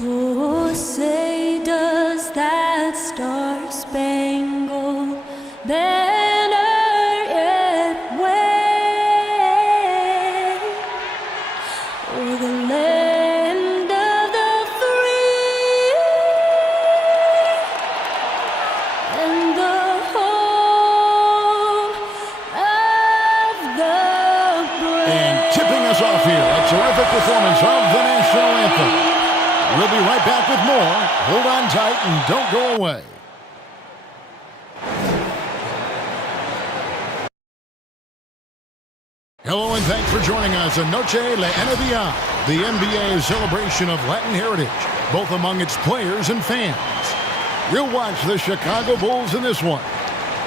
Oh, say does that star-spangled banner yet wave o'er the land of the free and the home of the brave. And tipping us off here, a terrific performance of the national anthem. We'll be right back with more. Hold on tight and don't go away. Hello and thanks for joining us on Noche La NBA, the NBA celebration of Latin heritage, both among its players and fans. We'll watch the Chicago Bulls in this one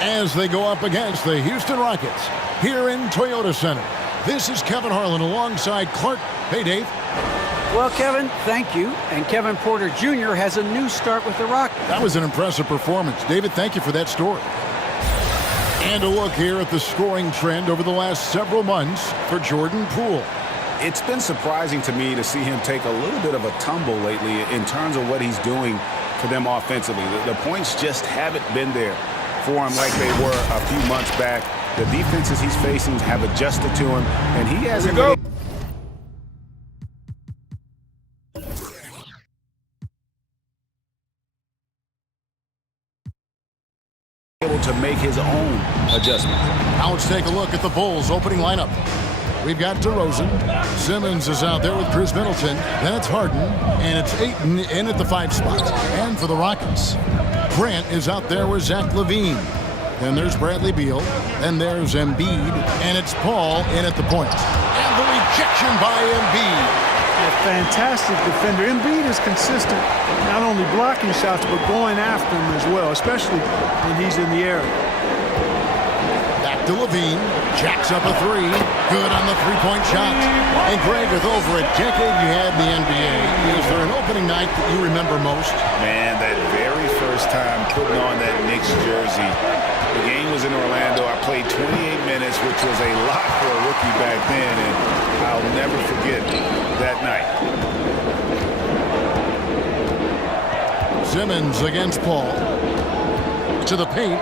as they go up against the Houston Rockets here in Toyota Center. This is Kevin Harlan alongside Clark. Hey, Dave. Well, Kevin, thank you. And Kevin Porter Jr. has a new start with the Rockets. That was an impressive performance. David, thank you for that story. And a look here at the scoring trend over the last several months for Jordan Poole. It's been surprising to me to see him take a little bit of a tumble lately in terms of what he's doing for them offensively. The points just haven't been there for him like they were a few months back. The defenses he's facing have adjusted to him, and he hasn't been able to make his own adjustments. Now let's take a look at the Bulls' opening lineup. We've got DeRozan. Simmons is out there with Chris Middleton. Then it's Harden, and it's Ayton in at the 5 spot. And for the Rockets, Grant is out there with Zach LaVine. Then there's Bradley Beal. Then there's Embiid, and it's Paul in at the point. And the rejection by Embiid. A fantastic defender. Embiid is consistent, not only blocking shots, but going after them as well, especially when he's in the area. Back to LaVine. Jacks up a 3. Good on the three-point shot. And Greg, with over a decade you had in the NBA, is there an opening night that you remember most? Man, that very first time putting on that Knicks jersey. The game was in Orlando. I played 28 minutes, which was a lot for a rookie back then, and I'll never forget that night. Simmons against Paul. To the paint.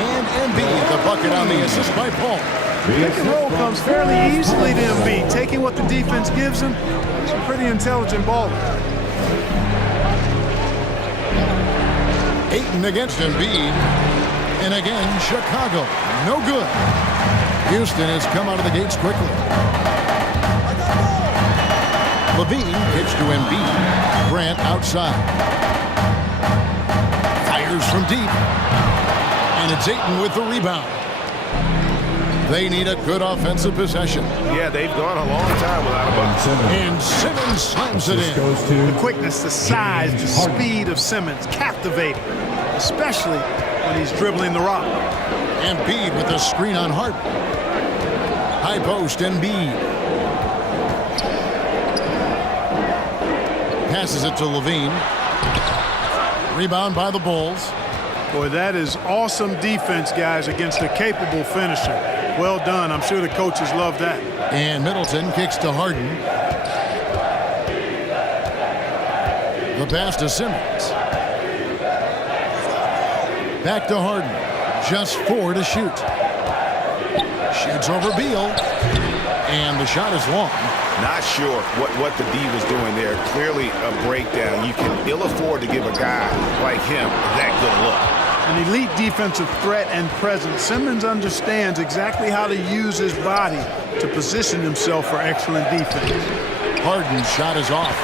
And Embiid, the bucket on the assist by Paul. Pick and roll comes fairly easily to Embiid, taking what the defense gives him. He's a pretty intelligent baller. Ayton against Embiid. And again, Chicago. No good. Houston has come out of the gates quickly. LaVine pitch to Embiid. Grant outside. Fires from deep. And it's Ayton with the rebound. They need a good offensive possession. Yeah, they've gone a long time without a bucket. And Simmons slams it in. The quickness, the size, the speed of Simmons, captivating, especially when he's dribbling the rock. Embiid with the screen on Harden. High post, Embiid. Passes it to LaVine. Rebound by the Bulls. Boy, that is awesome defense, guys, against a capable finisher. Well done. I'm sure the coaches love that. And Middleton kicks to Harden. The pass to Simmons. Back to Harden. Just 4 to shoot. Shoots over Beal. And the shot is long. Not sure what the D was doing there. Clearly a breakdown. You can ill afford to give a guy like him that good look. An elite defensive threat and presence. Simmons understands exactly how to use his body to position himself for excellent defense. Harden's shot is off.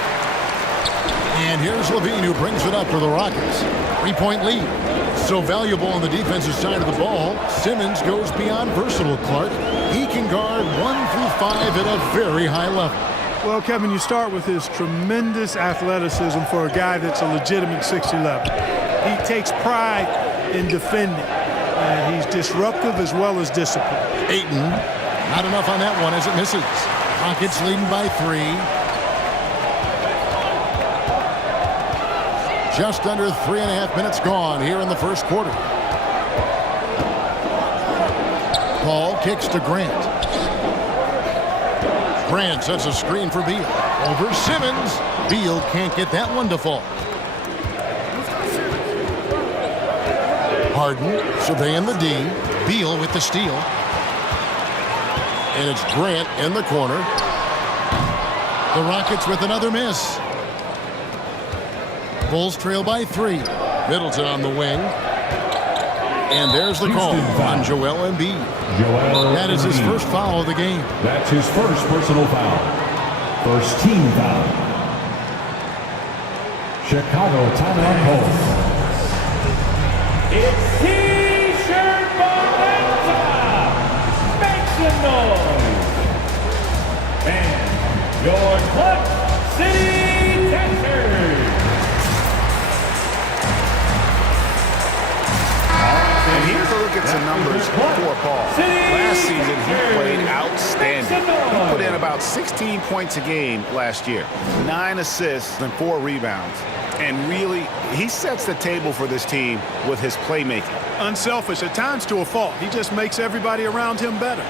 And here's LaVine who brings it up for the Rockets. 3-point lead. So valuable on the defensive side of the ball. Simmons goes beyond versatile, Clark. He can guard 1 through 5 at a very high level. Well, Kevin, you start with his tremendous athleticism for a guy that's a legitimate 6'11". He takes pride in defending, and he's disruptive as well as disciplined. Ayton, not enough on that one as it misses. Rockets leading by 3. Just under 3.5 minutes gone here in the first quarter. Paul kicks to Grant. Grant sets a screen for Beal. Over Simmons. Beal can't get that one to fall. Harden surveying the D. Beal with the steal. And it's Grant in the corner. The Rockets with another miss. Bulls trail by 3. Middleton on the wing. And there's the call on Joel Embiid. That is his first foul of the game. That's his first personal foul. First team foul. Chicago timeout call. It's T-shirt bonanza. Make some noise. And your Clutch City Texans. And here's a look at some numbers for Paul. Last season, he played outstanding. He put in about 16 points a game last year, 9 assists and 4 rebounds. And really, he sets the table for this team with his playmaking. Unselfish, at times to a fault. He just makes everybody around him better.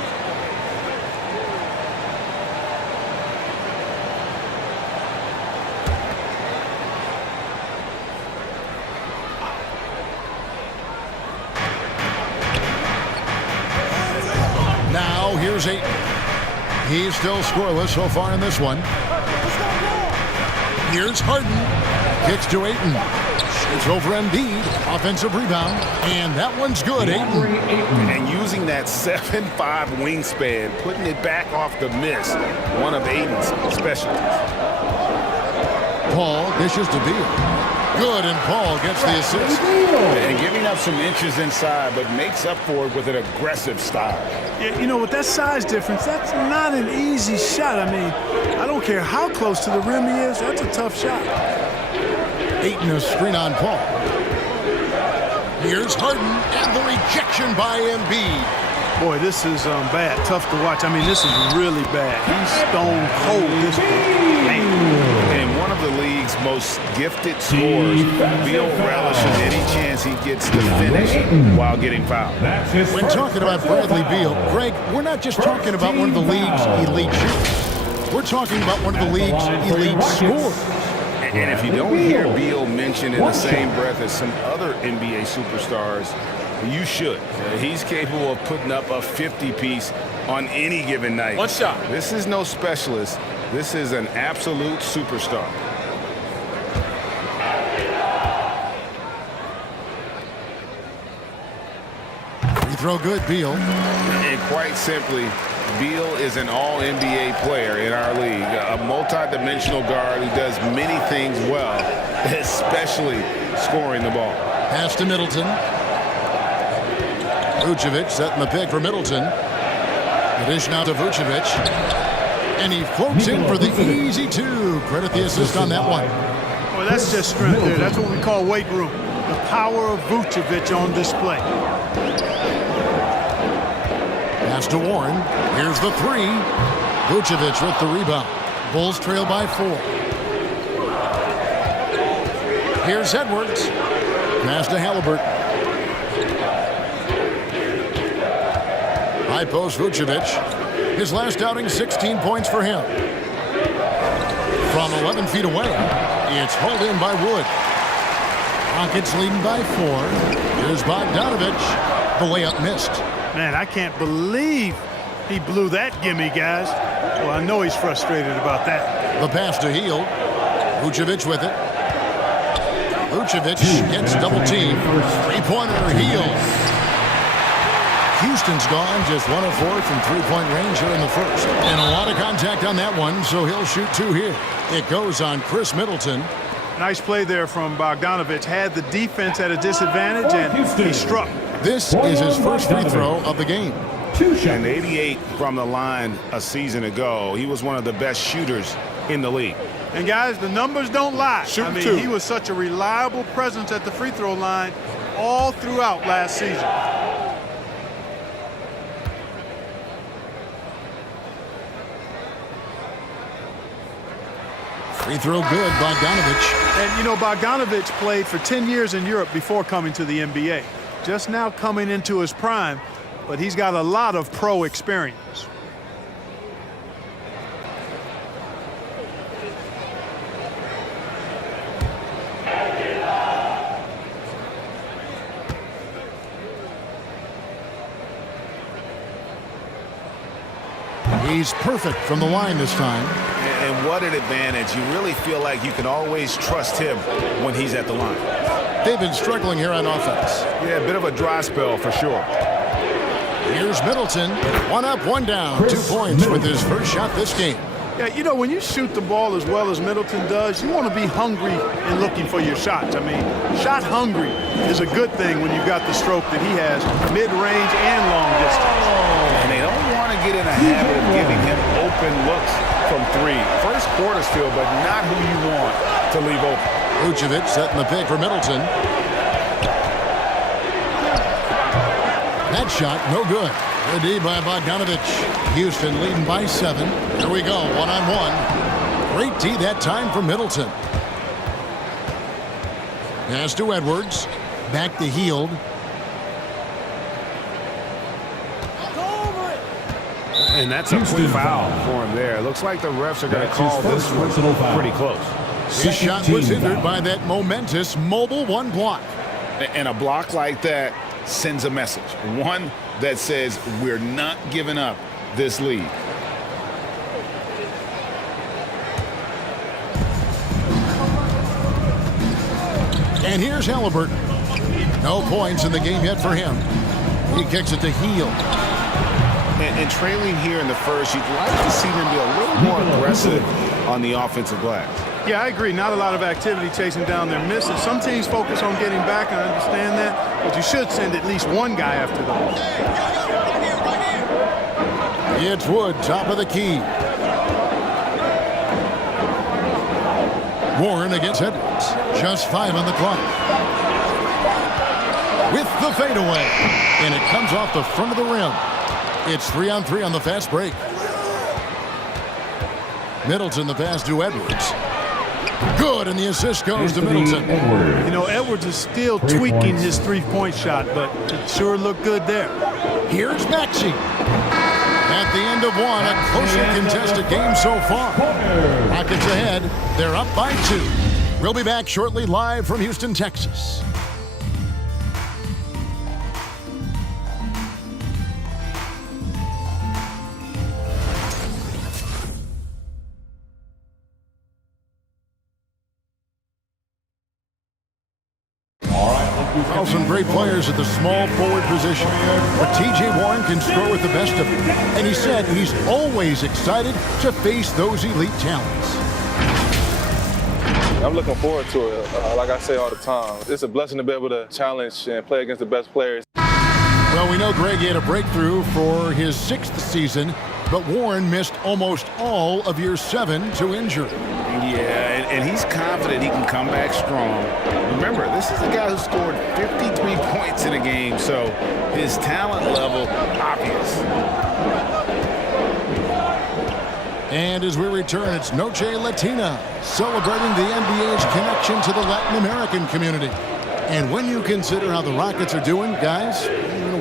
Now here's Ayton. He's still scoreless so far in this one. Here's Harden. Kicks to Ayton. It's over Embiid. Offensive rebound. And that one's good, Ayton. And using that 7'5" wingspan, putting it back off the miss, one of Ayton's specialties. Paul dishes to Beal. Good, and Paul gets the assist. And giving up some inches inside, but makes up for it with an aggressive style. Yeah, you know, with that size difference, that's not an easy shot. I mean, I don't care how close to the rim he is, that's a tough shot. Ayton a screen on Paul. Here's Harden, and the rejection by Embiid. Boy, this is bad, tough to watch. I mean, this is really bad. He's stone cold this game. And one of the league's most gifted scorers, Beal relishes any chance he gets to finish while getting fouled. When talking about Bradley Beal, Greg, we're not just talking about one of the league's elite shooters. We're talking about one of the league's elite scorers. And if you don't hear Beal mentioned in the same breath as some other NBA superstars, you should. He's capable of putting up a 50-piece on any given night. One shot. This is no specialist. This is an absolute superstar. Free throw good, Beal. And quite simply, Beal is an all-NBA player in our league, a multi-dimensional guard who does many things well, especially scoring the ball. Pass to Middleton. Vucevic setting the pick for Middleton. The dish now to Vucevic. And he floats in for the easy 2. Credit the assist on that one. Well, that's just strength there. That's what we call weight room. The power of Vucevic on display. Pass to Warren. Here's the 3. Vucevic with the rebound. Bulls trail by 4. Here's Edwards. Pass to Halliburton. High post Vucevic. His last outing, 16 points for him. From 11 feet away, it's hauled in by Wood. Rockets leading by 4. Here's Bogdanovich. The layup missed. Man, I can't believe he blew that gimme, guys. Well, I know he's frustrated about that. The pass to Hield. Vucevic with it. Vucevic gets double teamed. Three-pointer, Hield. Houston's gone just 1 of 4 from three-point range here in the first. And a lot of contact on that one, so he'll shoot 2 here. It goes on Chris Middleton. Nice play there from Bogdanovich. Had the defense at a disadvantage, and he struck. This is his first free throw of the game. And 88 from the line a season ago. He was one of the best shooters in the league. And, guys, the numbers don't lie. Shooting I mean, 2. he was such a reliable presence at the free throw line all throughout last season. Free throw good, Bogdanovich. And, you know, Bogdanovich played for 10 years in Europe before coming to the NBA. Just now coming into his prime, but he's got a lot of pro experience. He's perfect from the line this time. And what an advantage. You really feel like you can always trust him when he's at the line. They've been struggling here on offense. Yeah, a bit of a dry spell for sure. Here's Middleton. 1 up, 1 down. 2 points with his first shot this game. Yeah, you know, when you shoot the ball as well as Middleton does, you want to be hungry and looking for your shots. I mean, shot hungry is a good thing when you've got the stroke that he has, mid-range and long distance. And they don't want to get in a habit of giving him open looks from 3. First quarter still, but not who you want to leave open. Vucevic setting the pick for Middleton. That shot, no good. Good D by Bogdanovich. Houston leading by 7. Here we go, 1-on-1. Great D that time for Middleton. Pass to Edwards. Back to Hield. And that's a quick foul for him there. Looks like the refs are going to call this one pretty close. His shot was hindered by that momentous mobile 1 block. And a block like that sends a message. One that says we're not giving up this lead. And here's Halliburton. No points in the game yet for him. He kicks it to Hield. And trailing here in the first, you'd like to see them be a little more aggressive on the offensive glass. Yeah, I agree. Not a lot of activity chasing down their misses. Some teams focus on getting back, I understand that, but you should send at least one guy after those. It's Wood, top of the key. Warren against Edwards. Just 5 on the clock. With the fadeaway. And it comes off the front of the rim. It's 3-on-3 on the fast break. Middleton the pass to Edwards. Good, and the assist goes to Middleton. You know, Edwards is still tweaking his three-point shot, but it sure looked good there. Here's Maxey. At the end of 1, a closely contested game so far. Rockets ahead. They're up by 2. We'll be back shortly live from Houston, Texas. Some great players at the small forward position. But T.J. Warren can score with the best of them. And he said he's always excited to face those elite talents. I'm looking forward to it. Like I say all the time, it's a blessing to be able to challenge and play against the best players. Well, we know Greg had a breakthrough for his 6th season, but Warren missed almost all of year 7 to injury. Yeah, and he's confident he can come back strong. Remember, this is a guy who scored 53 points in a game, so his talent level obvious. And as we return, it's Noche Latina, celebrating the NBA's connection to the Latin American community. And when you consider how the Rockets are doing, guys,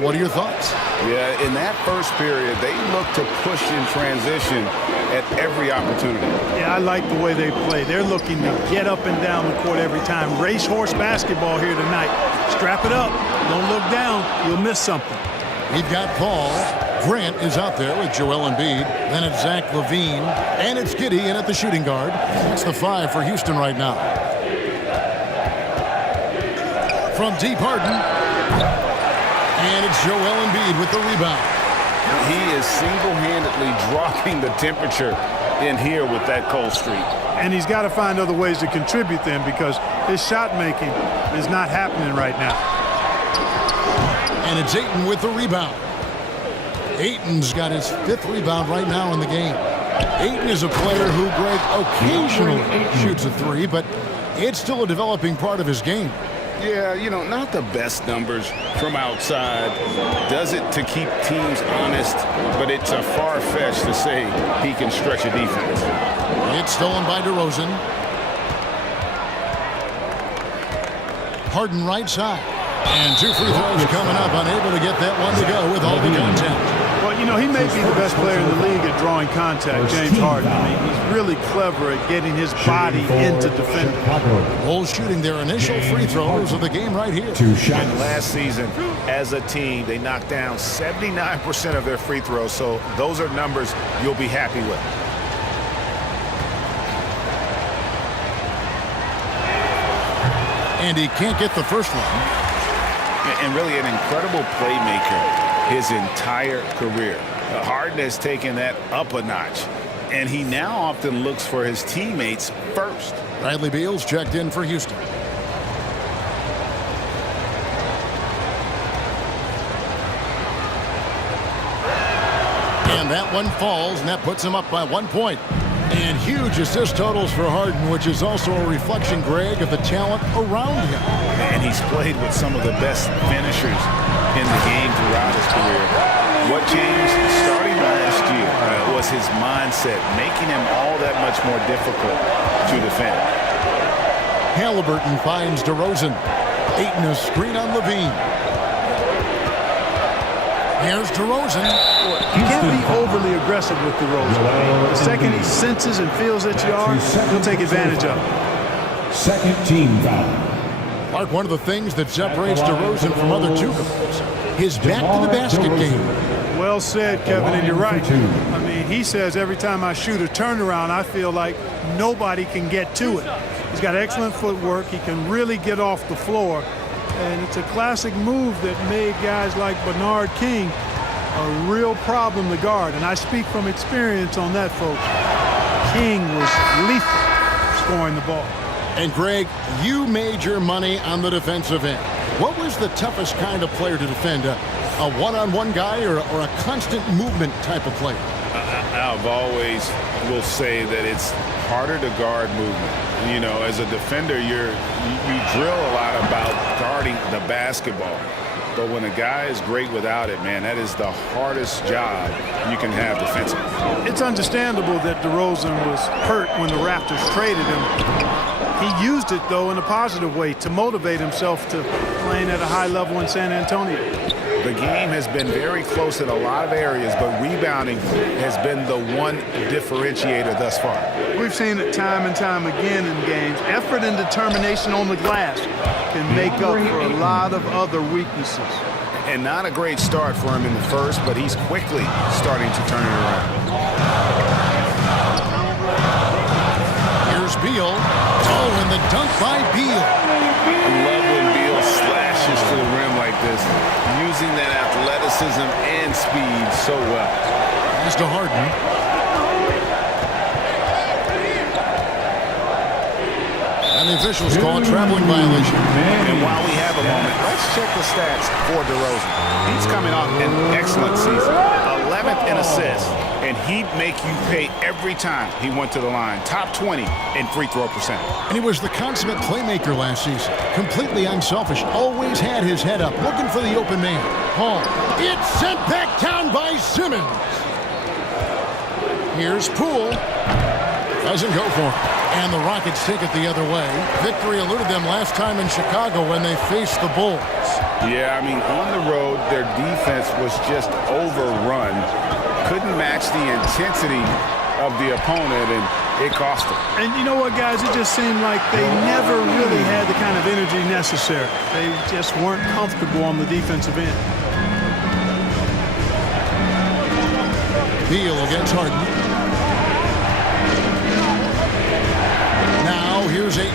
what are your thoughts? Yeah, in that first period, they looked to push in transition at every opportunity. Yeah, I like the way they play. They're looking to get up and down the court every time. Racehorse basketball here tonight. Strap it up. Don't look down. You'll miss something. We've got Paul. Grant is out there with Joel Embiid. Then it's Zach LaVine. And it's Giddey in at the shooting guard. That's the 5 for Houston right now. From deep, Harden. And it's Joel Embiid with the rebound. He is single-handedly dropping the temperature in here with that cold streak. And he's got to find other ways to contribute then, because his shot making is not happening right now. And it's Ayton with the rebound. Ayton's got his 5th rebound right now in the game. Ayton is a player who, Greg, occasionally shoots a 3, but it's still a developing part of his game. Yeah, you know, not the best numbers from outside. Does it to keep teams honest, but it's a far-fetched to say he can stretch a defense. It's stolen by DeRozan. Harden right side. And 2 free throws coming up, unable to get that one to go with all the contact. Well, you know, he may be the best player in the league at drawing contact, James Harden. I mean, he's really clever at getting his body into defending. Bulls shooting their initial free throws of the game right here. And last season, as a team, they knocked down 79% of their free throws, so those are numbers you'll be happy with. And he can't get the first one. And really an incredible playmaker his entire career. Harden has taken that up a notch, and he now often looks for his teammates first. Bradley Beal's checked in for Houston. And that one falls, and that puts him up by 1 point. And huge assist totals for Harden, which is also a reflection, Greg, of the talent around him. And he's played with some of the best finishers in the game throughout his career. What changed starting last year was his mindset, making him all that much more difficult to defend. Halliburton finds DeRozan. Ayton a screen on Levine. Here's DeRozan. You can't be overly aggressive with DeRozan. The second he senses and feels that you are, he'll take advantage of it. Second team foul. Mark, one of the things that separates DeRozan from other Juggernauts, his back-to-the-basket game. Well said, Kevin, and you're right. I mean, he says every time I shoot a turnaround, I feel like nobody can get to it. He's got excellent footwork. He can really get off the floor. And it's a classic move that made guys like Bernard King a real problem to guard. And I speak from experience on that, folks. King was lethal scoring the ball. And, Greg, you made your money on the defensive end. What was the toughest kind of player to defend? A one-on-one guy or a constant movement type of player? I've always will say that it's harder to guard movement. You know, as a defender, you drill a lot about guarding the basketball. But when a guy is great without it, man, that is the hardest job you can have defensively. It's understandable that DeRozan was hurt when the Raptors traded him. He used it, though, in a positive way to motivate himself to playing at a high level in San Antonio. The game has been very close in a lot of areas, but rebounding has been the one differentiator thus far. We've seen it time and time again in games. Effort and determination on the glass can make up for a lot of other weaknesses. And not a great start for him in the first, but he's quickly starting to turn it around. Here's Beal. Oh, and the dunk by Beal. I love when Beal slashes to the rim like this, using that athleticism and speed so well. Pass to Harden. And the officials call a traveling violation. And while we have a moment, let's check the stats for DeRozan. He's coming off an excellent season. 11th in assists, and he'd make you pay every time he went to the line. Top 20 in free throw percentage. And he was the consummate playmaker last season. Completely unselfish. Always had his head up, looking for the open man. Hall. It's sent back down by Simmons. Here's Poole. Doesn't go for it. And the Rockets take it the other way. Victory eluded them last time in Chicago when they faced the Bulls. Yeah, I mean, on the road, their defense was just overrun. Couldn't match the intensity of the opponent, and it cost them. And you know what, guys? It just seemed like they never really had the kind of energy necessary. They just weren't comfortable on the defensive end. Beal against Harden. Now here's Ayton.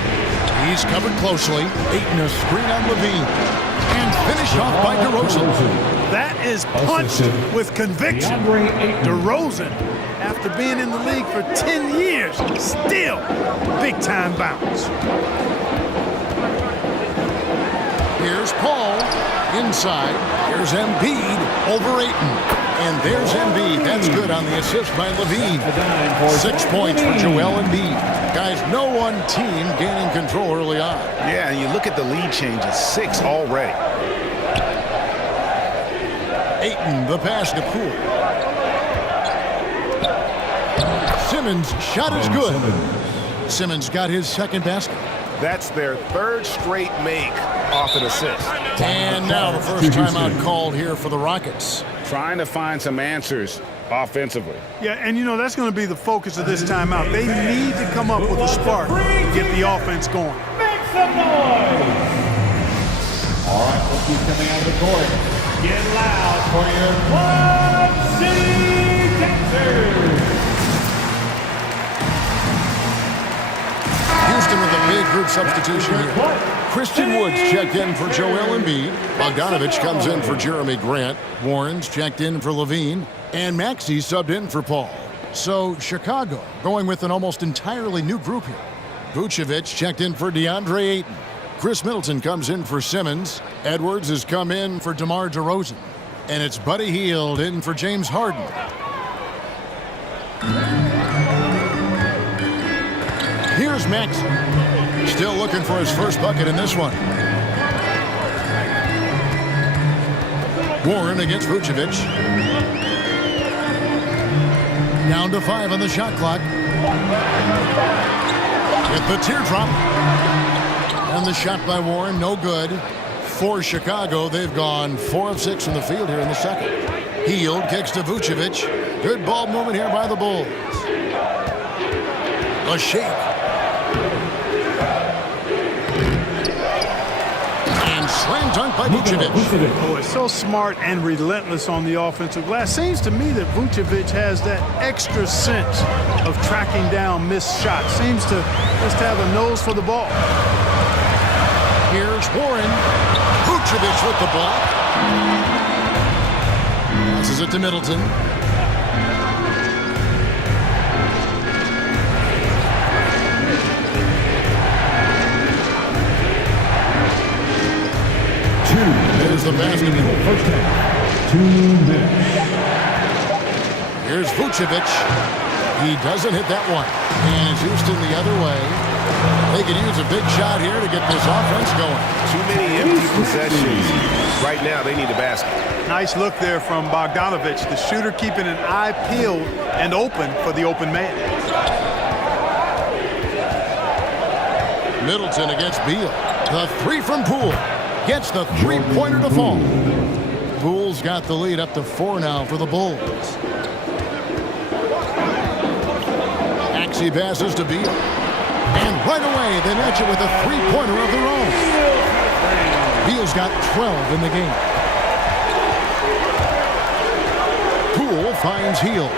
He's covered closely. Ayton a screen on Levine. And finished off by DeRozan. That is punched with conviction. DeRozan, after being in the league for 10 years, still big-time bounce. Here's Paul inside. Here's Embiid over Ayton. And there's Embiid. That's good on the assist by Levine. 6 points for Joel Embiid. Guys, no one team gaining control early on. Yeah, and you look at the lead changes. 6 already. Ayton, the pass to Poole. Simmons' shot is good. Simmons got his second basket. That's their third straight make off an assist. And now the first timeout called here for the Rockets. trying to find some answers offensively. Yeah, and you know, that's going to be the focus of this timeout. They need to come up with a spark to get the offense going. Make some noise! All right, let's keep coming out of the court. Get loud for your Quad City Dancers! Houston with a big group substitution here. Christian Woods checked in for Joel Embiid. Bogdanovich comes in for Jeremy Grant. Warren's checked in for Levine. And Maxey subbed in for Paul. So Chicago going with an almost entirely new group here. Vucevic checked in for DeAndre Ayton. Chris Middleton comes in for Simmons. Edwards has come in for DeMar DeRozan. And it's Buddy Hield in for James Harden. Here's Maxey. Still looking for his first bucket in this one. Warren against Vucevic. Down to 5 on the shot clock. With the teardrop. And the shot by Warren, no good. For Chicago, they've gone 4 of 6 from the field here in the second. Hield kicks to Vucevic. Good ball movement here by the Bulls. A shake. And slam dunk by Vucevic. Oh, it's so smart and relentless on the offensive glass. Seems to me that Vucevic has that extra sense of tracking down missed shots. Seems to just have a nose for the ball. Here's Warren. Vucevic with the block. Passes it to Middleton. There's the basketball. First half, 2 minutes. Here's Vucevic. He doesn't hit that one. And Houston the other way. They could use a big shot here to get this offense going. Too many empty possessions. Right now, they need a basket. Nice look there from Bogdanovich, the shooter keeping an eye peeled and open for the open man. Middleton against Beal. The 3 from Poole. Gets the 3-pointer to fall. Poole's got the lead up to 4 now for the Bulls. Maxey passes to Beal. And right away, they match it with a 3-pointer of their own. Beal's got 12 in the game. Poole finds Hield.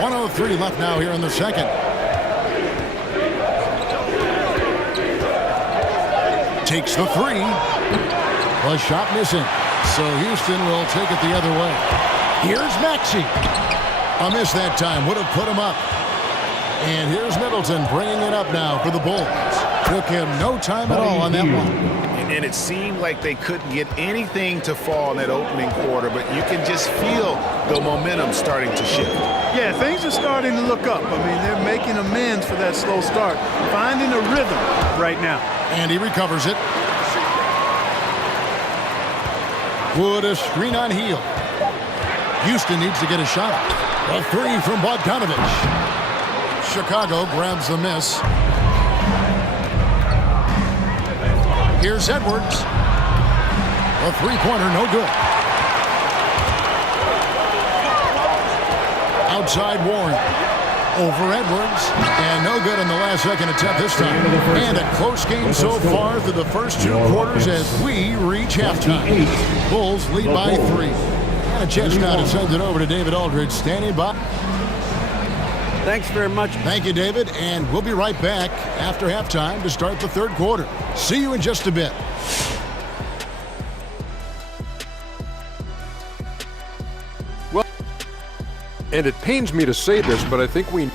1:03 left now here in the second. Takes the 3. A shot missing. So Houston will take it the other way. Here's Maxey. A miss that time. Would have put him up. And here's Middleton bringing it up now for the Bulls. Took him no time at all on that one. And it seemed like they couldn't get anything to fall in that opening quarter, but you can just feel the momentum starting to shift. Yeah, things are starting to look up. I mean, they're making amends for that slow start. Finding a rhythm right now. And he recovers it. Wood a screen on Hield. Houston needs to get a shot. A 3 from Bogdanovich. Chicago grabs the miss. Here's Edwards. A 3-pointer, no good. Outside Warren. Over Edwards. And no good in the last second attempt this time. And a close game so far through the first 2 quarters as we reach halftime. Bulls lead by 3. And a chance now to send it over to David Aldridge standing by. Thanks very much. Thank you, David. And we'll be right back after halftime to start the third quarter. See you in just a bit. And it pains me to say this, but I think we...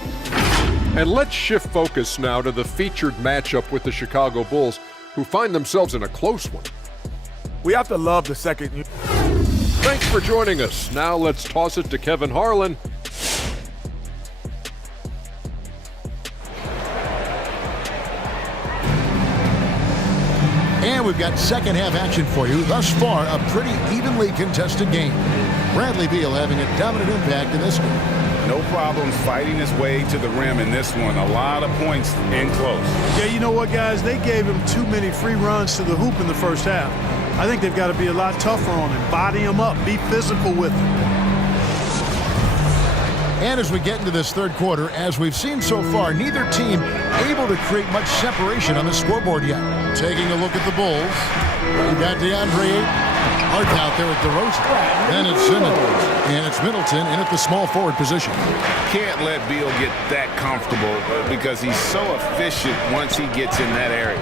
And let's shift focus now to the featured matchup with the Chicago Bulls, who find themselves in a close one. We have to love the second. Thanks for joining us. Now let's toss it to Kevin Harlan. And we've got second half action for you. Thus far, a pretty evenly contested game. Bradley Beal having a dominant impact in this one. no problems fighting his way to the rim in this one. A lot of points in close. Yeah, you know what, guys? They gave him too many free runs to the hoop in the first half. I think they've got to be a lot tougher on him. Body him up. Be physical with him. And as we get into this third quarter, as we've seen so far, neither team able to create much separation on the scoreboard yet. Taking a look at the Bulls. We've got DeAndre Ayton. Hart out there with DeRozan. Then it's Simmons. And it's Middleton in at the small forward position. Can't let Beal get that comfortable because he's so efficient once he gets in that area.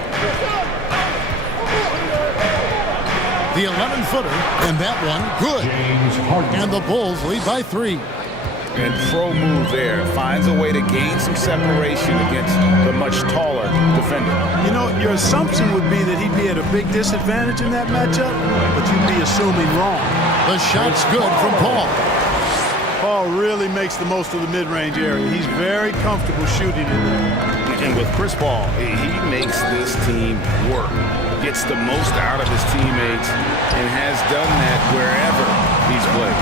The 11-footer, and that one good. And the Bulls lead by 3. And pro move there. Finds a way to gain some separation against the much taller defender. You know, your assumption would be that he'd be at a big disadvantage in that matchup, but you'd be assuming wrong. The shot's good from Paul. Paul really makes the most of the mid-range area. He's very comfortable shooting in there. And with Chris Paul, he makes this team work. Gets the most out of his teammates and has done that wherever he's played.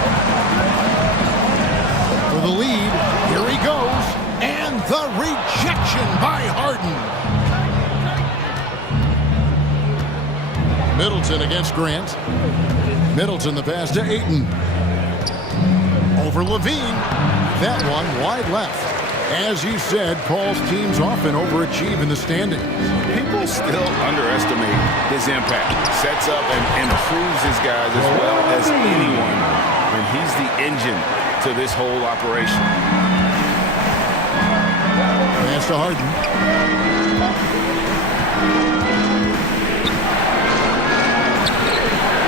For the lead, here he goes, and the rejection by Harden. Middleton against Grant. Middleton the pass to Ayton. Over Levine. That one wide left. As you said, Paul's teams often overachieve in the standings. People still underestimate his impact. Sets up and improves his guys as well as anyone. And he's the engine to this whole operation. Pass to Harden.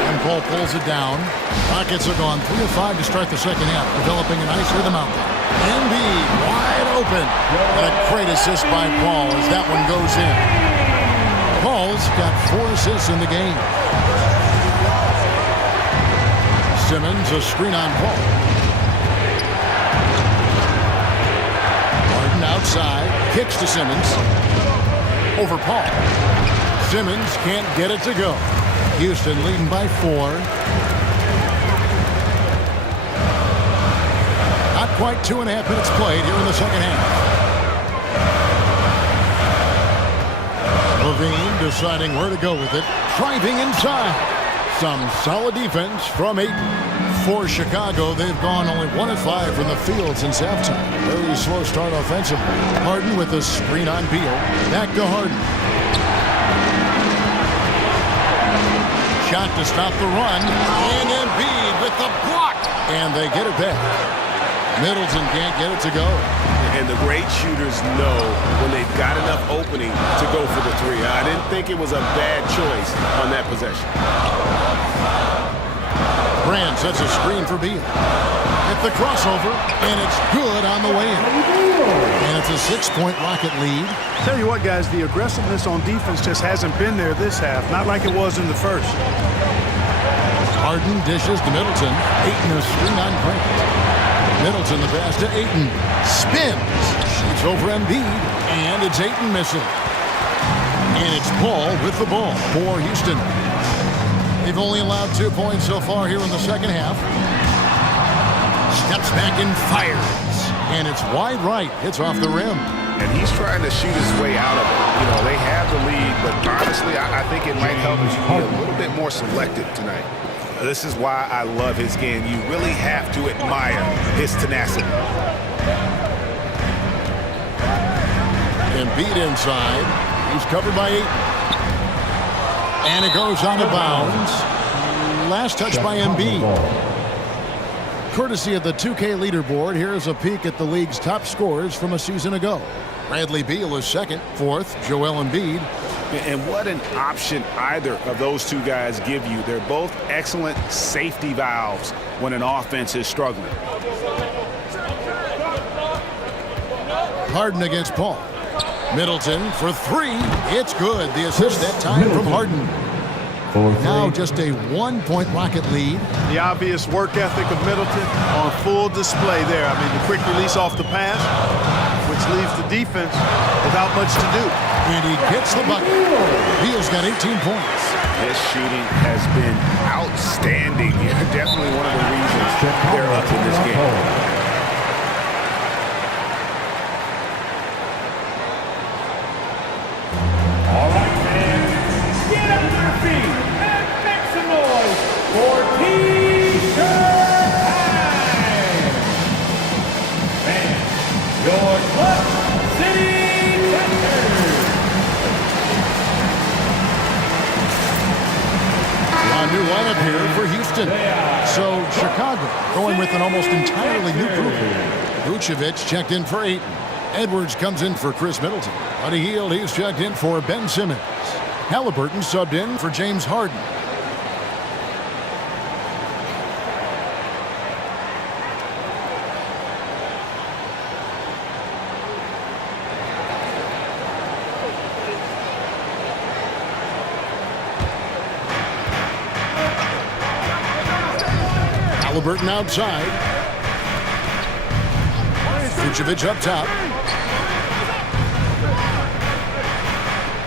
And Paul pulls it down. Rockets are gone 3 of 5 to start the second half, developing a nice rhythm out there. Embiid wide open. And a great assist by Paul as that one goes in. Paul's got 4 assists in the game. Simmons, a screen on Paul. Harden outside, kicks to Simmons. Over Paul. Simmons can't get it to go. Houston leading by 4. Not quite 2.5 minutes played here in the second half. Levine deciding where to go with it. Driving inside. Some solid defense from Ayton. For Chicago, they've gone only 1 of 5 from the field since halftime. Very slow start offensively. Harden with a screen on Beal. Back to Harden. Shot to stop the run. And Embiid with the block. And they get it back. Middleton can't get it to go. And the great shooters know when they've got enough opening to go for the 3. I didn't think it was a bad choice on that possession. Grant sets a screen for Beal. At the crossover, and it's good on the way in. And it's a 6-point Rocket lead. Tell you what, guys, the aggressiveness on defense just hasn't been there this half, not like it was in the first. Harden dishes to Middleton. Ayton a screen on Grant. Middleton the pass to Ayton. Spins. Shoots over Embiid. And it's Ayton missing. And it's Paul with the ball for Houston. They've only allowed 2 points so far here in the second half. Steps back and fires. And it's wide right. It's off the rim. And he's trying to shoot his way out of it. You know, they have the lead, but honestly, I think it might help if you be a little bit more selective tonight. This is why I love his game. You really have to admire his tenacity. Embiid inside. He's covered by Ayton. And it goes out of bounds. Last touch by Embiid. Courtesy of the 2K leaderboard, here's a peek at the league's top scorers from a season ago. Bradley Beal is second. Fourth, Joel Embiid. And what an option either of those two guys give you. They're both excellent safety valves when an offense is struggling. Harden against Paul. Middleton for 3. It's good. The assist that time from Harden. Now just a 1-point Rocket lead. The obvious work ethic of Middleton on full display there. I mean, the quick release off the pass, which leaves the defense without much to do. And he gets the bucket. Beal's got 18 points. His shooting has been outstanding. Definitely one of the reasons they're up in this game. lineup here for Houston. So Chicago going with an almost entirely new group. Vucevic checked in for Ayton. Edwards comes in for Chris Middleton. Buddy Hield, he's checked in for Ben Simmons. Halliburton subbed in for James Harden. Halliburton outside. Vucevic up top.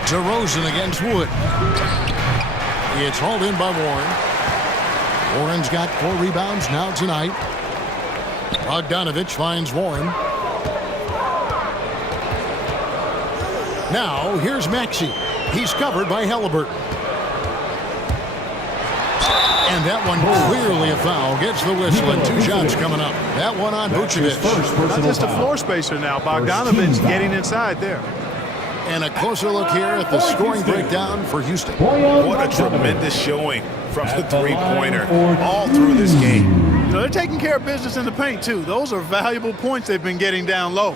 DeRozan against Wood. It's hauled in by Warren. Warren's got 4 rebounds now tonight. Bogdanovich finds Warren. Now here's Maxey. He's covered by Halliburton. And that one clearly a foul. Gets the whistle and 2 shots coming up. That one on Vucevic. Not just a floor spacer now. Bogdanovich getting inside there. And a closer look here at the scoring breakdown for Houston. What a tremendous showing from the three-pointer all through this game. You know, they're taking care of business in the paint, too. Those are valuable points they've been getting down low.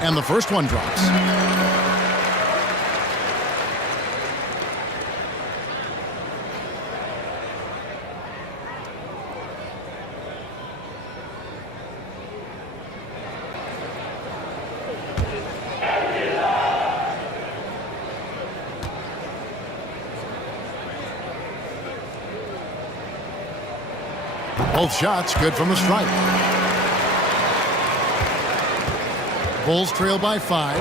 And the first one drops. Both shots good from the stripe. Bulls trail by 5.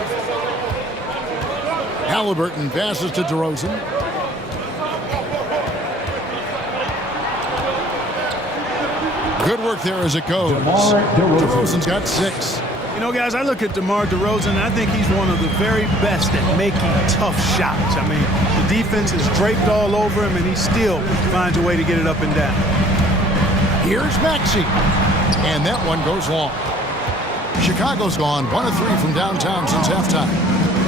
Halliburton passes to DeRozan. Good work there as it goes. DeRozan's got 6. You know, guys, I look at DeMar DeRozan, and I think he's one of the very best at making tough shots. I mean, the defense is draped all over him, and he still finds a way to get it up and down. Here's Maxey. And that one goes long. Chicago's gone 1 of 3 from downtown since halftime.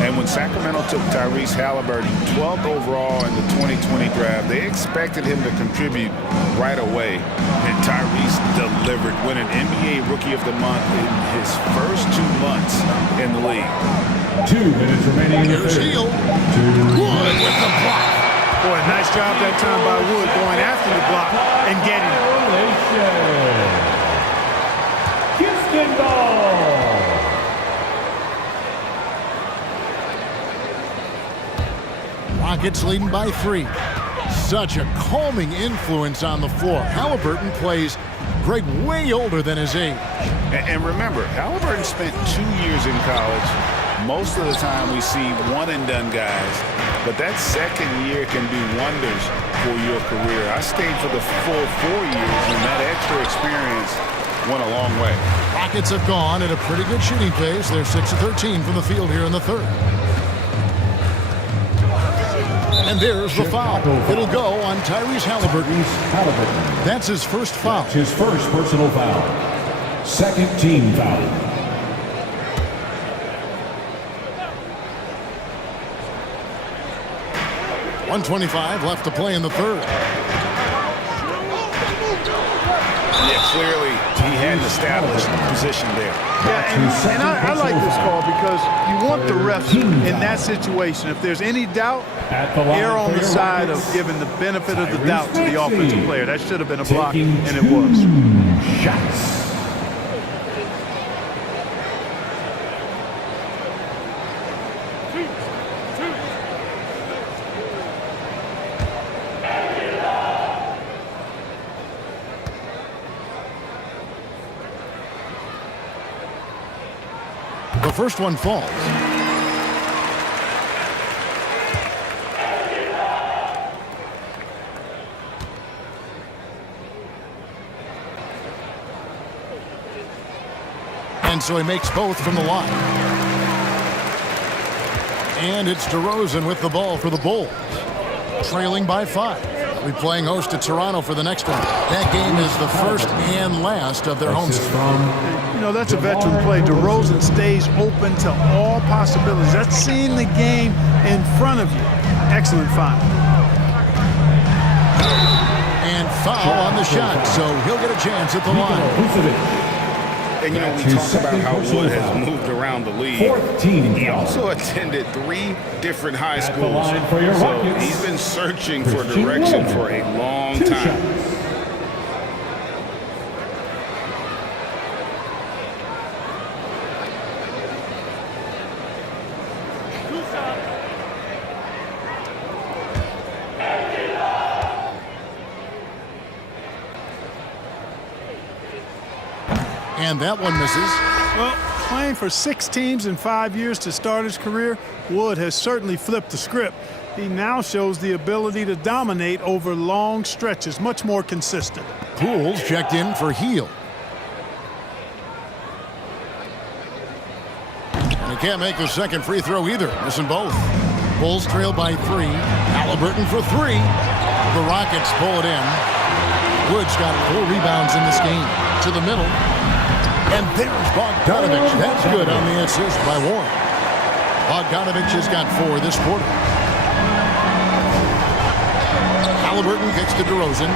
And when Sacramento took Tyrese Halliburton 12th overall in the 2020 draft, they expected him to contribute right away. And Tyrese delivered, winning NBA Rookie of the Month in his first 2 months in the league. 2 minutes remaining in the Here's third. Hield. Wood with the block. Boy, nice job that time by Wood going after the block and getting it. Houston ball. Rockets leading by 3. Such a calming influence on the floor. Halliburton plays great, way older than his age. And remember, Halliburton spent 2 years in college. Most of the time we see one-and-done guys, but that second year can do wonders for your career. I stayed for the full 4 years, and that extra experience went a long way. Rockets have gone at a pretty good shooting pace. They're 6 of 13 from the field here in the third. And there's the foul. It'll go on Tyrese Halliburton. That's his first foul. His first personal foul. Second team foul. .125 left to play in the third. Yeah, clearly he had an established position there. Yeah, and I like this call because you want the refs in that situation. If there's any doubt, err on the side of giving the benefit of the doubt to the offensive player. That should have been a block, and it was. Shots. The first one falls. And so he makes both from the line. And it's DeRozan with the ball for the Bulls. Trailing by 5. We're playing host to Toronto for the next one. That game is the first and last of their home series. You know, that's a veteran play. DeRozan stays open to all possibilities. That's seeing the game in front of you. Excellent find. And foul on the shot, so he'll get a chance at the line. And, you know, we talk about how Wood has moved around the league. He also attended 3 different high schools. So he's been searching for direction for a long time. And that one misses. Well, playing for 6 teams in 5 years to start his career, Wood has certainly flipped the script. He now shows the ability to dominate over long stretches, much more consistent. Pools checked in for Heel. And he can't make the second free throw either, missing both. Bulls trail by 3. Halliburton for 3. The Rockets pull it in. Wood's got 4 rebounds in this game. To the middle. And there's Bogdanovich. That's good on the assist by Warren. Bogdanovich has got 4 this quarter. Halliburton kicks to DeRozan.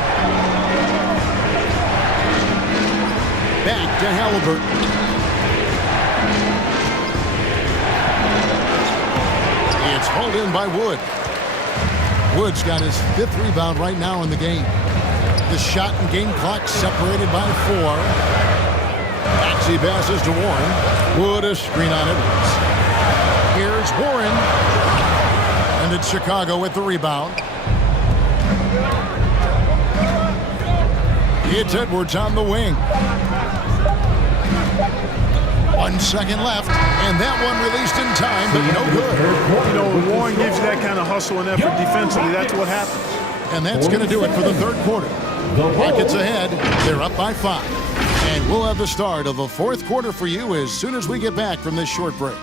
Back to Halliburton. It's hauled in by Wood. Wood's got his 5th rebound right now in the game. The shot and game clock separated by 4. Maxey passes to Warren. Wood a screen on Edwards. Here's Warren. And it's Chicago with the rebound. It's Edwards on the wing. 1 second left. And that one released in time, but no good. You know, when Warren gives you that kind of hustle and effort defensively, that's what happens. And that's going to do it for the 3rd quarter. Rockets ahead. They're up by 5. And we'll have the start of the 4th quarter for you as soon as we get back from this short break.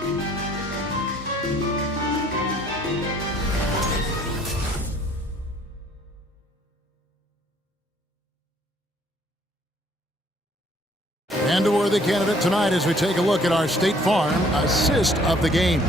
And a worthy candidate tonight as we take a look at our State Farm assist of the game.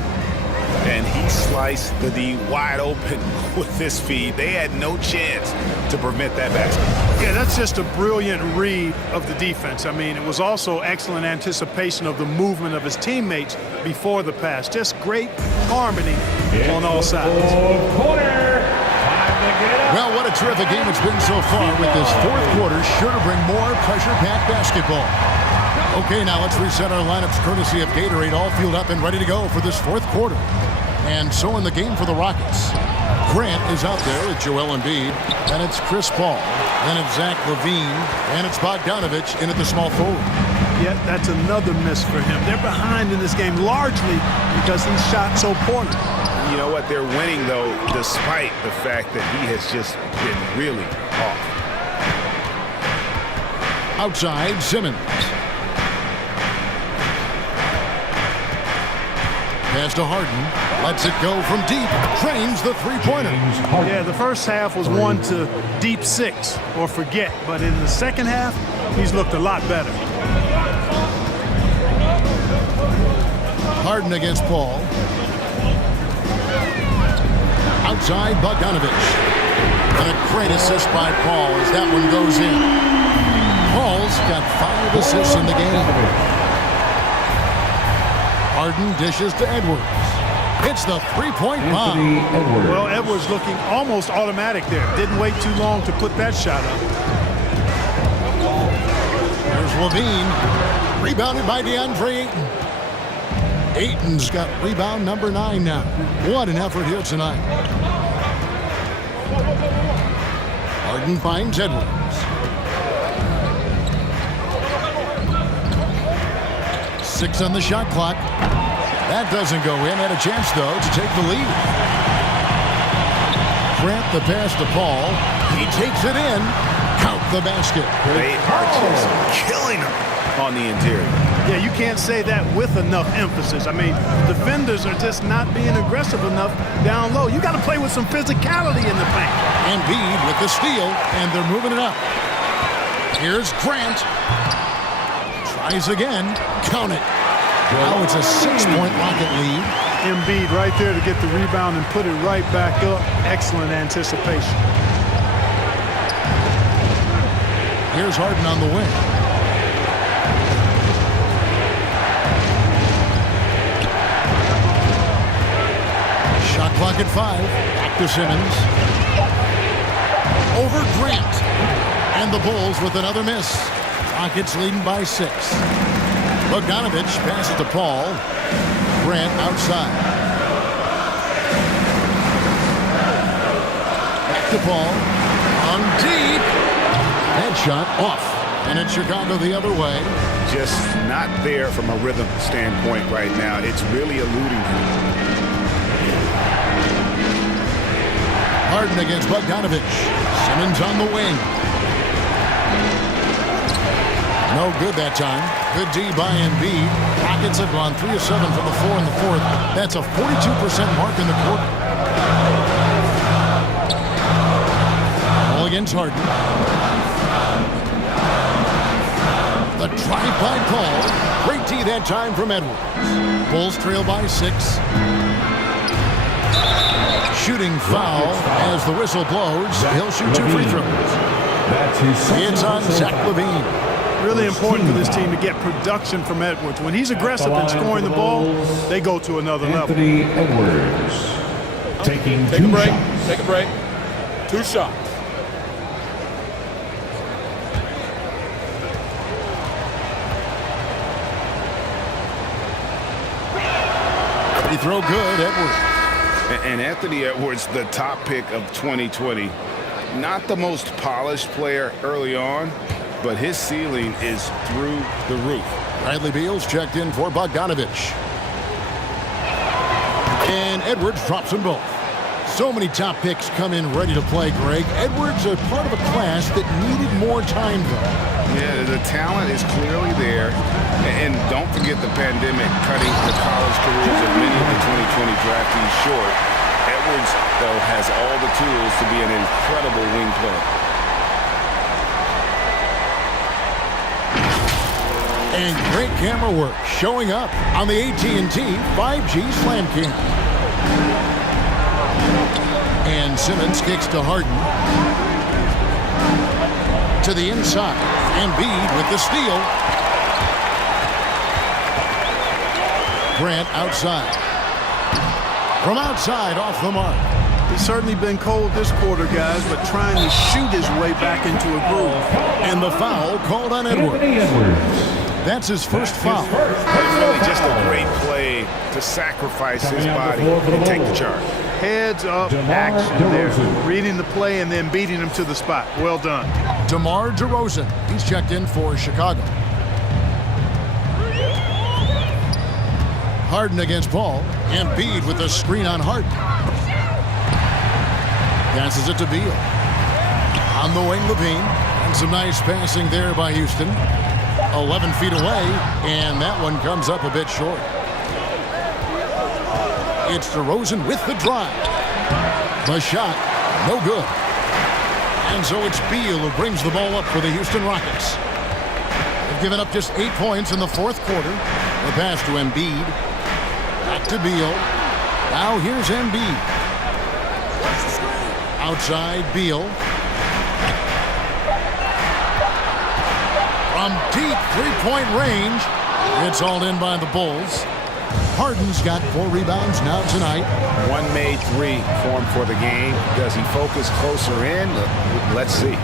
And he sliced the D wide open with this feed. They had no chance to prevent that basket. Yeah, that's just a brilliant read of the defense. I mean, it was also excellent anticipation of the movement of his teammates before the pass. Just great harmony on all sides. Well, what a terrific game it's been so far with this 4th quarter. Sure to bring more pressure-packed basketball. Okay, now let's reset our lineups courtesy of Gatorade, all fueled up and ready to go for this 4th quarter. And so in the game for the Rockets, Grant is out there with Joel Embiid, and it's Chris Paul, then it's Zach LaVine, and it's Bogdanovich in at the small forward. Yeah, that's another miss for him. They're behind in this game largely because he shot so poorly. You know what? They're winning, though, despite the fact that he has just been really off. Outside, Simmons. Pass to Harden. Lets it go from deep. Trains the three-pointer. Yeah, the first half was one to deep 6 or forget. But in the second half, he's looked a lot better. Harden against Paul. Outside, Bogdanovich. And a great assist by Paul as that one goes in. Paul's got 5 assists in the game. Harden dishes to Edwards. It's the 3-point bomb. Well, Edwards looking almost automatic there. Didn't wait too long to put that shot up. There's LaVine. Rebounded by DeAndre Ayton. Ayton's got rebound number 9 now. What an effort here tonight. Harden finds Edwards. Six on the shot clock. That doesn't go in. Had a chance, though, to take the lead. Grant the pass to Paul. He takes it in. Count the basket. They are just killing him. on the interior. Yeah, you can't say that with enough emphasis. I mean, defenders are just not being aggressive enough down low. You got to play with some physicality in the paint. Embiid with the steal, and they're moving it up. Here's Grant. Tries again. Count it. Now it's a 6-point Rocket lead. Embiid right there to get the rebound and put it right back up. Excellent anticipation. Here's Harden on the wing. Shot clock at 5. Back to Simmons. Over Grant. And the Bulls with another miss. Rockets leading by 6. Bogdanovich passes to Paul. Grant outside. Back to Paul. On deep. Headshot off. And it's Chicago the other way. Just not there from a rhythm standpoint right now. It's really eluding him. Harden against Bogdanovich. Simmons on the wing. No good that time. Good D by Embiid. Rockets have gone 3 of 7 from the floor in the fourth. That's a 42% mark in the quarter. All against Harden. The drive by Paul. Great D that time from Edwards. Bulls trail by 6. Shooting foul as the whistle blows. He'll shoot 2 free throws. It's on Zach LaVine. Really important for this team to get production from Edwards. When he's aggressive in scoring the ball, they go to another level. Anthony Edwards taking Take a 2 break. shots. Take a break. 2 shots. Free throw good, Edwards. And Anthony Edwards, the top pick of 2020. Not the most polished player early on, but his ceiling is through the roof. Bradley Beal's checked in for Bogdanovich. And Edwards drops them both. So many top picks come in ready to play, Greg. Edwards are part of a class that needed more time, though. Yeah, the talent is clearly there. And don't forget the pandemic cutting the college careers of many of the 2020 draftees short. Edwards, though, has all the tools to be an incredible wing player. And great camera work showing up on the AT&T 5G Slam Cam. And Simmons kicks to Harden. To the inside. Embiid with the steal. Grant outside. From outside, off the mark. He's certainly been cold this quarter, guys, but trying to shoot his way back into a groove. And the foul called on Edwards. Anthony Edwards. That's his first foul. It's really just a great play to sacrifice his body and take the charge. Heads up action there. Reading the play and then beating him to the spot. Well done. DeMar DeRozan. He's checked in for Chicago. Harden against Paul. Embiid with the screen on Harden. Passes it to Beal. On the wing, LaVine. And some nice passing there by Houston. 11 feet away, and that one comes up a bit short. It's DeRozan with the drive. The shot, no good. And so it's Beal who brings the ball up for the Houston Rockets. They've given up just 8 points in the fourth quarter. The pass to Embiid. Back to Beal. Now here's Embiid. Outside, Beal. From deep three-point range, it's hauled in by the Bulls. Harden's got 4 rebounds now tonight. One made 3 for him for the game. Does he focus closer in? Let's see.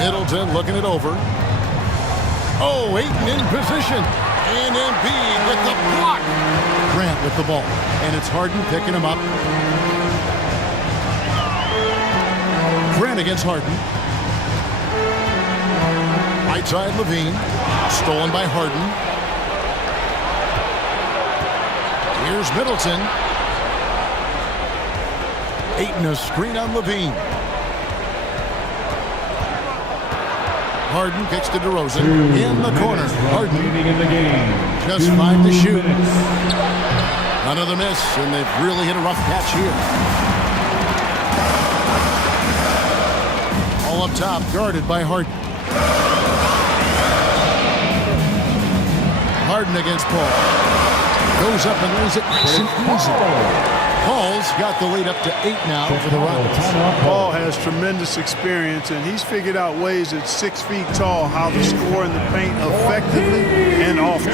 Middleton looking it over. Oh, Ayton in position. And Embiid with the block. Grant with the ball. And it's Harden picking him up. Grant against Harden. Right side, LaVine. Stolen by Harden. Here's Middleton. Ayton a screen on LaVine. Harden kicks to DeRozan in the corner. Harden in the game. just 5 to shoot. Another miss, and they've really hit a rough patch here. All up top, guarded by Harden. Harden against Paul. Goes up and lays it nice and easy. Paul's got the lead up to 8 now for the Rockets. Paul has tremendous experience, and he's figured out ways at 6 feet tall how to score in the paint effectively and often.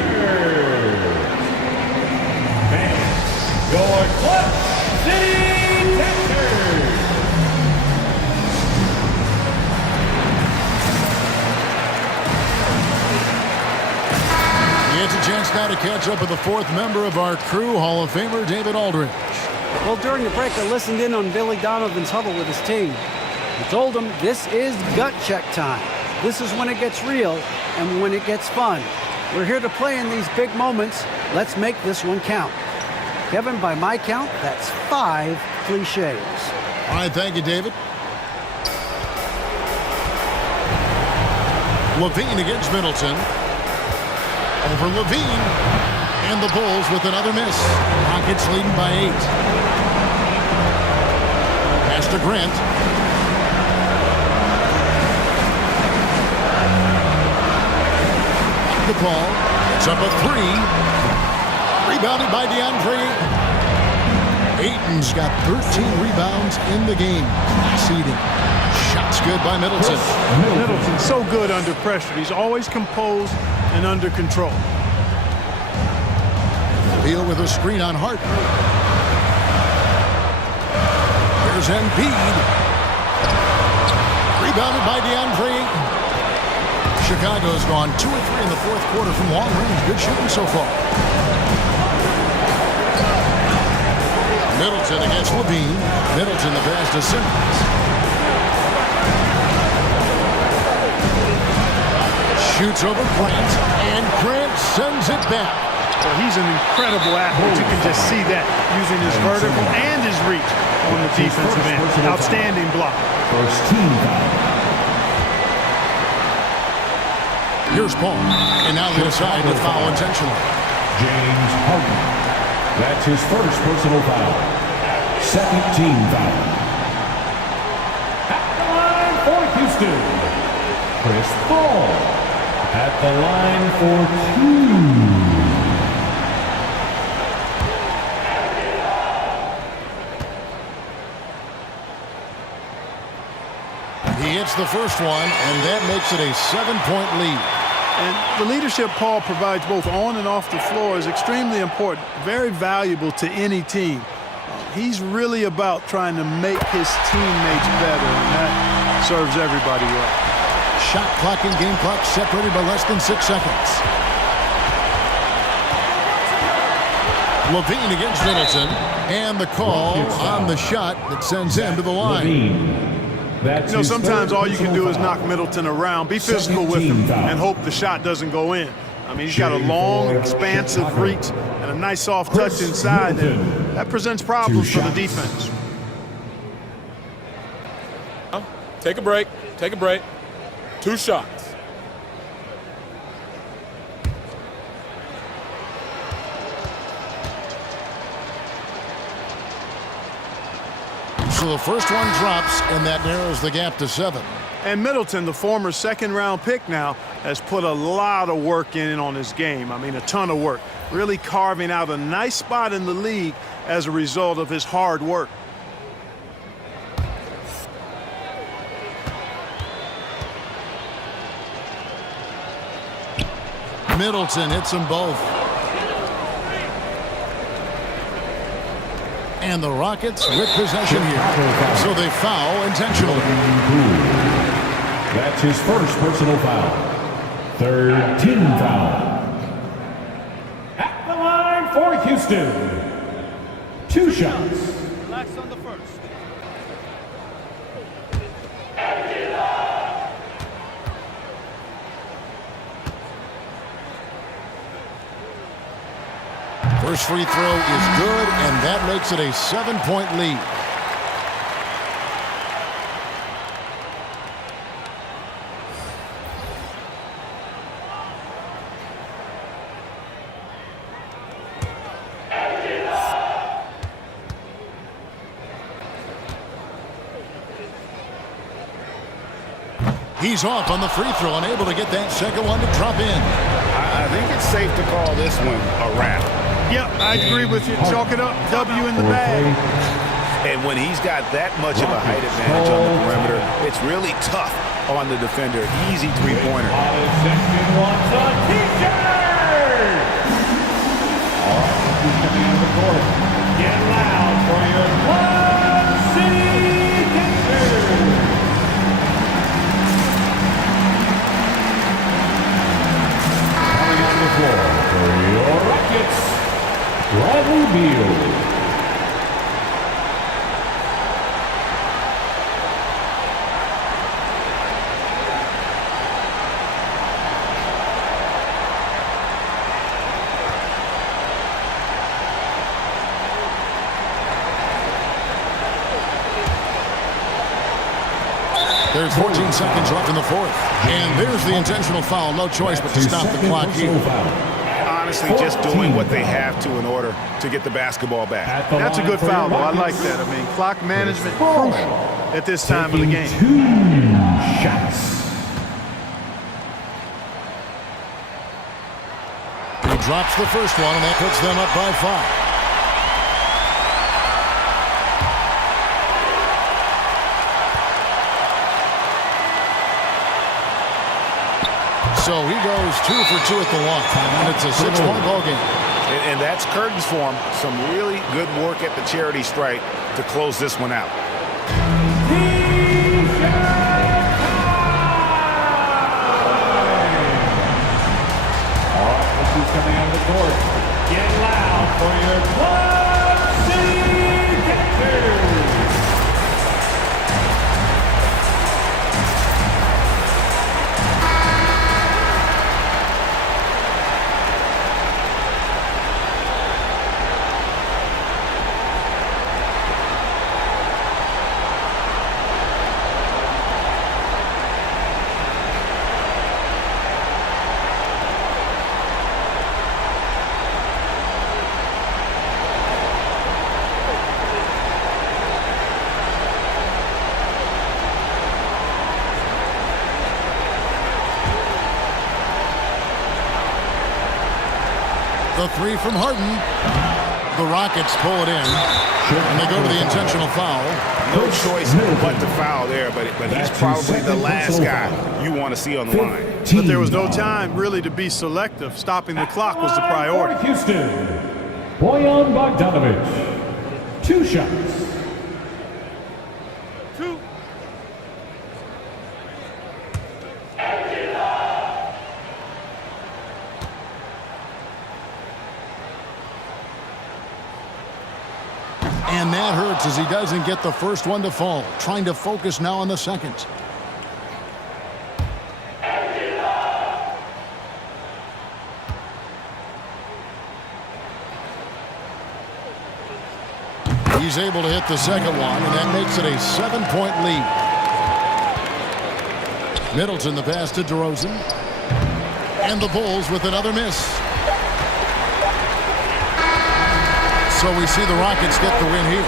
Your Clutch City Texans. It's a chance now to catch up with the 4th member of our crew, Hall of Famer David Aldridge. Well, during the break, I listened in on Billy Donovan's huddle with his team. He told them this is gut check time. This is when it gets real and when it gets fun. We're here to play in these big moments. Let's make this one count. Kevin, by my count, that's 5 cliches. All right, thank you, David. Levine against Middleton. Over Levine. And the Bulls with another miss. Rockets leading by 8. Pass to Grant. The ball. It's up a 3. Rebounded by DeAndre Ayton. Ayton's got 13 rebounds in the game. Seeding. Shots good by Middleton. Middleton's so good under pressure. He's always composed and under control. Beal with a screen on Harden. Here's Embiid. Rebounded by DeAndre Ayton. Chicago's gone 2 of 3 in the 4th quarter from long range. Good shooting so far. Middleton against Levine. Middleton the pass to Simmons. Shoots over Grant, and Grant sends it back. Well, he's an incredible athlete. You can just see that using his vertical and his reach on the defensive end. Outstanding block. First team foul. Here's Paul, and now they decide to foul intentionally. James Harden. That's his first personal foul. Second team foul. At the line for Houston, Chris Paul. At the line for 2. He hits the first one, and that makes it a 7-point lead. And the leadership Paul provides both on and off the floor is extremely important, very valuable to any team. He's really about trying to make his teammates better, and that serves everybody well. Shot clock and game clock separated by less than 6 seconds. Levine against Middleton, and the call on the shot that sends him to the line. Sometimes all you can do is knock Middleton around, be physical with him, and hope the shot doesn't go in. I mean, he's got a long, expansive reach and a nice soft touch inside, and that presents problems for the defense. Take a break. Take a break. 2 shots. So the first one drops, and that narrows the gap to 7. And Middleton, the former second-round pick now, has put a lot of work in on his game. I mean, a ton of work. Really carving out a nice spot in the league as a result of his hard work. Middleton hits them both. And the Rockets with possession here. So they foul intentionally. That's his first personal foul. Third team foul. At the line for Houston. 2 shots. Relax on the first. First free throw is good, and that makes it a 7-point lead. He's off on the free throw, unable to get that second one to drop in. I think it's safe to call this one a wrap. Yep, I agree with you. Chalk it up. W in the bag. And when he's got that much of a height advantage on the perimeter, it's really tough on the defender. Easy three-pointer. Section wants a T-shirt! All right, coming out of the court. Get loud for your Club City Gangsters! Coming on the floor for your Rockets, Bradley Beal. There's 14 seconds left in the fourth. And there's the intentional foul. No choice but to stop the clock here. Honestly, just doing what they have to in order to get the basketball back. That's a good foul, though. I like that. I mean, clock management crucial at this time of the game. 2 shots. He drops the first one, and that puts them up by 5. So he goes 2 for 2 at the line, and it's a 6-point ball game. And that's curtains for him. Some really good work at the charity stripe to close this one out. All right, this is coming out of the court. Get loud for your Club City Gangsters! The three from Harden. The Rockets pull it in, and they go to the intentional foul. No choice but to foul there, but he's probably the last guy you want to see on the line. But there was no time really to be selective. Stopping the clock was the priority. Houston, Bojan Bogdanovic, 2 shots. And that hurts as he doesn't get the first one to fall. Trying to focus now on the second. He's able to hit the second one, and that makes it a 7-point lead. Middleton the pass to DeRozan. And the Bulls with another miss. So we see the Rockets get the win here.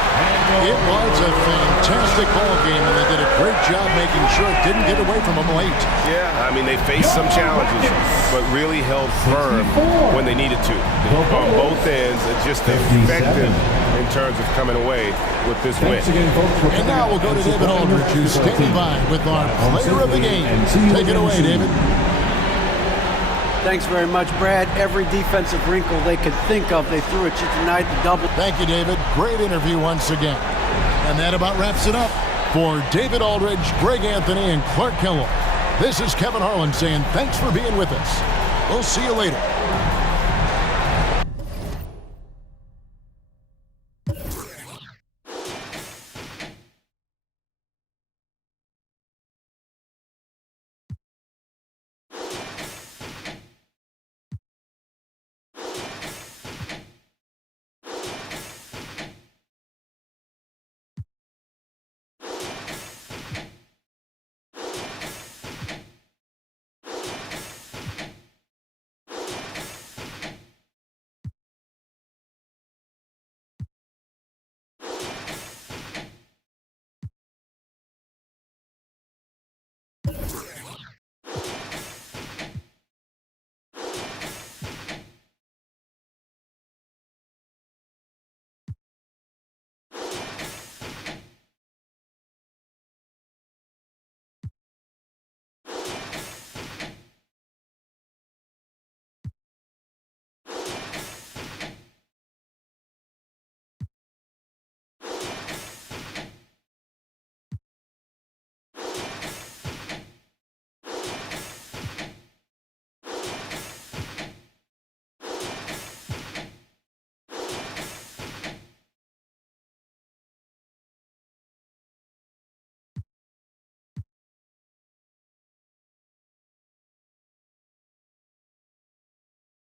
It was a fantastic ball game, and they did a great job making sure it didn't get away from them late. Yeah, I mean, they faced some challenges, but really held firm when they needed to. On both ends, it's just effective in terms of coming away with this win. And now we'll go to David Aldridge, who's standing by with our player of the game. Take it away, David. Thanks very much, Brad. Every defensive wrinkle they could think of, they threw at you tonight. The double. Thank you, David. Great interview once again. And that about wraps it up. For David Aldridge, Greg Anthony, and Clark Kellogg, this is Kevin Harlan saying thanks for being with us. We'll see you later.